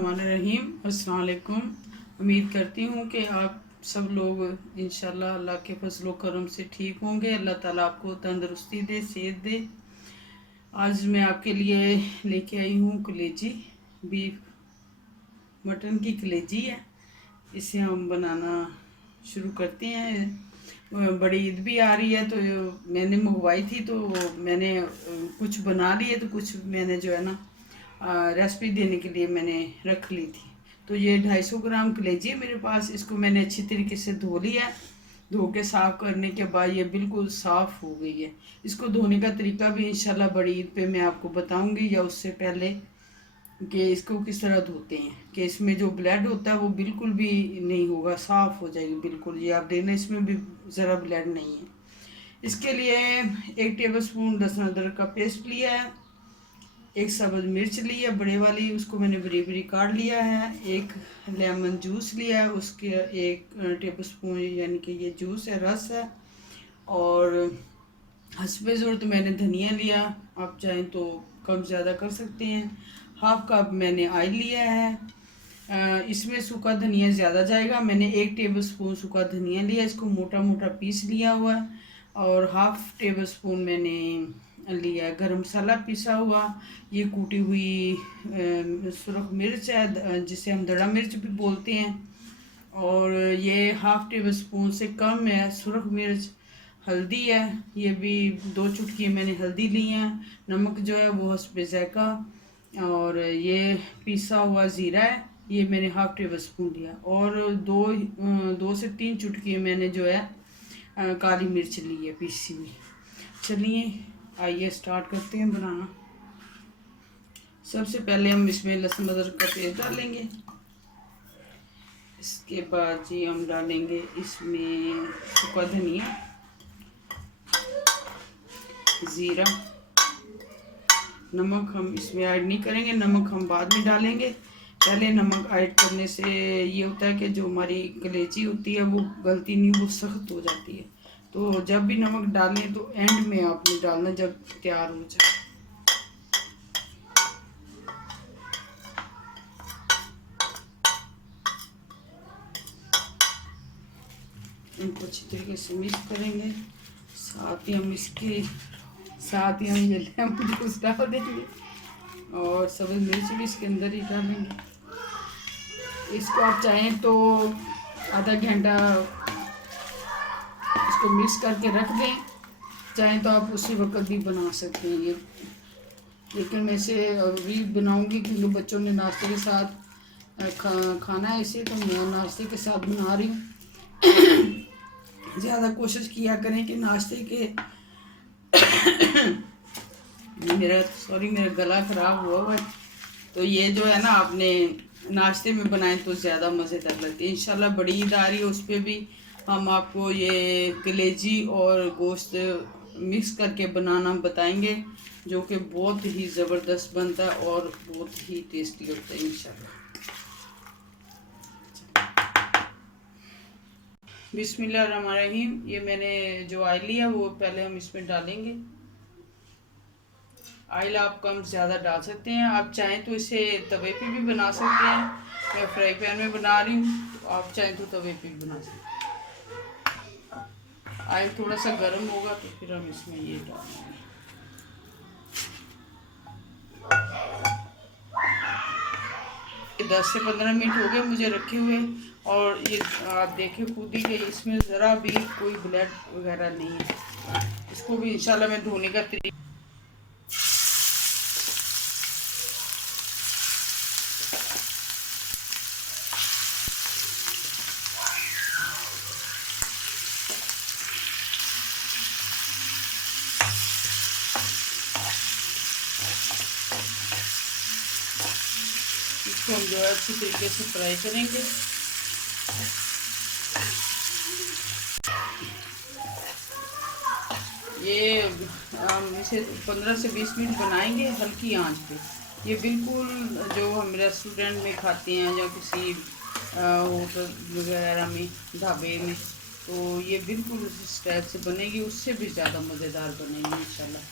बिस्मिल्लाहिर्रहमानिर्रहीम। अस्सलाम वालेकुम। उम्मीद करती हूँ कि आप सब लोग इंशाल्लाह अल्लाह के फजलो करम से ठीक होंगे। अल्लाह ताला आपको तंदुरुस्ती दे, सेहत दे। आज मैं आपके लिए लेके आई हूँ कलेजी, बीफ मटन की कलेजी है। इसे हम बनाना शुरू करते हैं। बड़ी ईद भी आ रही है तो मैंने मंगवाई थी, तो मैंने कुछ बना लिए, तो कुछ मैंने जो है ना रेसिपी देने के लिए मैंने रख ली थी। तो ये 250 ग्राम कलेजी है मेरे पास। इसको मैंने अच्छी तरीके से धो लिया है। धो के साफ़ करने के बाद ये बिल्कुल साफ़ हो गई है। इसको धोने का तरीका भी इंशाल्लाह बड़ी ईद पे मैं आपको बताऊंगी, या उससे पहले, कि इसको किस तरह धोते हैं कि इसमें जो ब्लड होता है वो बिल्कुल भी नहीं होगा, साफ़ हो जाएगी बिल्कुल। ये आप देखना, इसमें भी ज़रा ब्लड नहीं है। इसके लिए 1 टेबल स्पून लहसुन अदरक का पेस्ट लिया है। 1 सब्ज़ मिर्च ली है बड़े वाली, उसको मैंने बरी बरी काट लिया है। 1 लेमन जूस लिया है, उसके 1 टेबल स्पून यानी कि ये जूस है, रस है। और हस्बे ज़रूरत मैंने धनिया लिया, आप चाहें तो कम ज़्यादा कर सकते हैं। 1/2 कप मैंने ऑयल लिया है। इसमें सूखा धनिया ज़्यादा जाएगा। मैंने 1 टेबल स्पून सूखा धनिया लिया, इसको मोटा मोटा पीस लिया हुआ है। और 1/2 टेबल स्पून मैंने लिया है गरम मसाला पिसा हुआ। ये कूटी हुई सुरख मिर्च है, जिसे हम दड़ा मिर्च भी बोलते हैं। और ये 1/2 टेबल स्पून से कम है सुरख मिर्च। हल्दी है, ये भी 2 चुटकी मैंने हल्दी ली है। नमक जो है वो हस्बे ज़ायका। और ये पिसा हुआ ज़ीरा है, ये मैंने 1/2 टेबल स्पून लिया। और 2 से 3 चुटकी मैंने जो है काली मिर्च ली है पीसी हुई। चलिए आइए स्टार्ट करते हैं बनाना। सबसे पहले हम इसमें लहसुन अदरक का पेस्ट डालेंगे। इसके बाद जी हम डालेंगे इसमें सूखा धनिया, ज़ीरा। नमक हम इसमें ऐड नहीं करेंगे, नमक हम बाद में डालेंगे। पहले नमक ऐड करने से ये होता है कि जो हमारी कलेजी होती है वो गलती नहीं, वो सख्त हो जाती है। तो जब भी नमक डालें तो एंड में आपने डालना, जब तैयार हो जाए। इनको अच्छी तरीके से मिक्स करेंगे। साथ ही हम ये लेमन जूस डाल देंगे और सब्ज़ मिर्च भी इसके अंदर ही डालेंगे। इसको आप चाहें तो आधा घंटा इसको मिक्स करके रख दें, चाहें तो आप उसी वक्त भी बना सकते हैं ये। लेकिन मैं इसे अभी बनाऊंगी क्योंकि बच्चों ने नाश्ते के साथ खाना है इसे, तो मैं नाश्ते के साथ बना रही हूँ। ज़्यादा कोशिश किया करें कि नाश्ते के मेरा गला ख़राब हुआ है, तो ये जो है ना आपने नाश्ते में बनाएं तो ज़्यादा मज़ेदार लगती है। इंशाल्लाह बड़ी ईद आ रही है, उस पर भी हम आपको ये कलेजी और गोश्त मिक्स करके बनाना बताएंगे, जो कि बहुत ही ज़बरदस्त बनता है और बहुत ही टेस्टी होता है इंशाल्लाह। बिस्मिल्लाहिर्रहमानिर्रहीम। ये मैंने जो ऑयल लिया वो पहले हम इसमें डालेंगे। ऑयल आप कम ज़्यादा डाल सकते हैं, आप चाहें तो इसे तवे पे भी बना सकते हैं। मैं फ्राई पैन में बना रही हूँ, तो आप चाहें तो तवे पे भी बना सकते हैं। ऑयल थोड़ा सा गर्म होगा तो फिर हम इसमें ये डालेंगे। 10 से 15 मिनट हो गए मुझे रखे हुए, और ये आप देखें खुद ही कि इसमें ज़रा भी कोई ब्लड वगैरह नहीं है। इसको भी इंशाल्लाह मैं धोने का तरीका इसको हम जो है अच्छी तरीके से फ्राई करेंगे। ये हम इसे 15 से 20 मिनट बनाएंगे हल्की आंच पे। ये बिल्कुल जो हम रेस्टोरेंट में खाते हैं या किसी होटल वगैरह में, ढाबे में, तो ये बिल्कुल इस टाइप से बनेगी, उससे भी ज़्यादा मज़ेदार बनेगी इंशाल्लाह।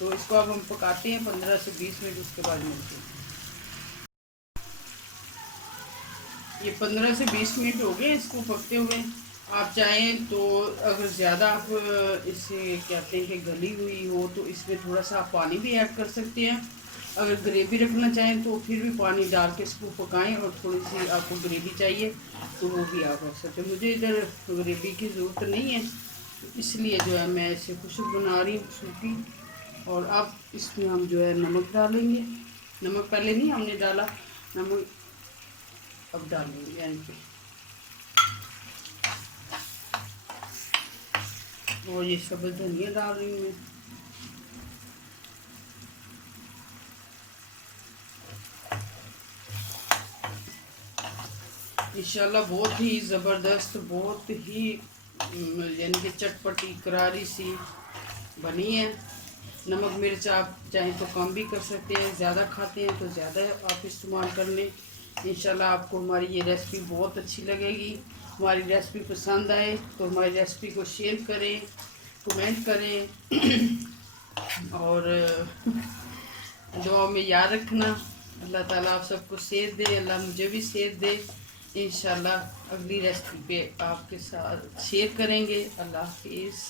तो इसको अब हम पकाते हैं 15 से 20 मिनट, उसके बाद मिलते हैं। ये 15 से 20 मिनट हो गए इसको पकते हुए। आप चाहें तो अगर ज़्यादा आप इसे कहते हैं कि गली हुई हो तो इसमें थोड़ा सा आप पानी भी ऐड कर सकते हैं। अगर ग्रेवी रखना चाहें तो फिर भी पानी डाल के इसको पकाएं, और थोड़ी सी आपको ग्रेवी चाहिए तो वो भी आप रख सकते हैं। मुझे इधर ग्रेवी की ज़रूरत नहीं है, इसलिए जो है मैं इसे खुशक बना रही हूँ सूखी। और अब इसमें हम जो है नमक डालेंगे। नमक पहले नहीं हमने डाला, नमक अब डालेंगे एंड पे। और ये सब्ज़ धनिया डाल रही हूँ मैं। इंशाल्लाह बहुत ही ज़बरदस्त, बहुत ही यानी कि चटपटी करारी सी बनी है। नमक मिर्च आप चाहें तो कम भी कर सकते हैं, ज़्यादा खाते हैं तो ज़्यादा आप इस्तेमाल कर लें। इंशाल्लाह आपको हमारी ये रेसिपी बहुत अच्छी लगेगी। हमारी रेसिपी पसंद आए तो हमारी रेसिपी को शेयर करें, कमेंट करें और दुआ में याद रखना। अल्लाह ताला आप सबको सेहत दे, अल्लाह मुझे भी सेहत दे। इंशाल्लाह अगली रेसिपी पे आपके साथ शेयर करेंगे। अल्लाह हाफिज़।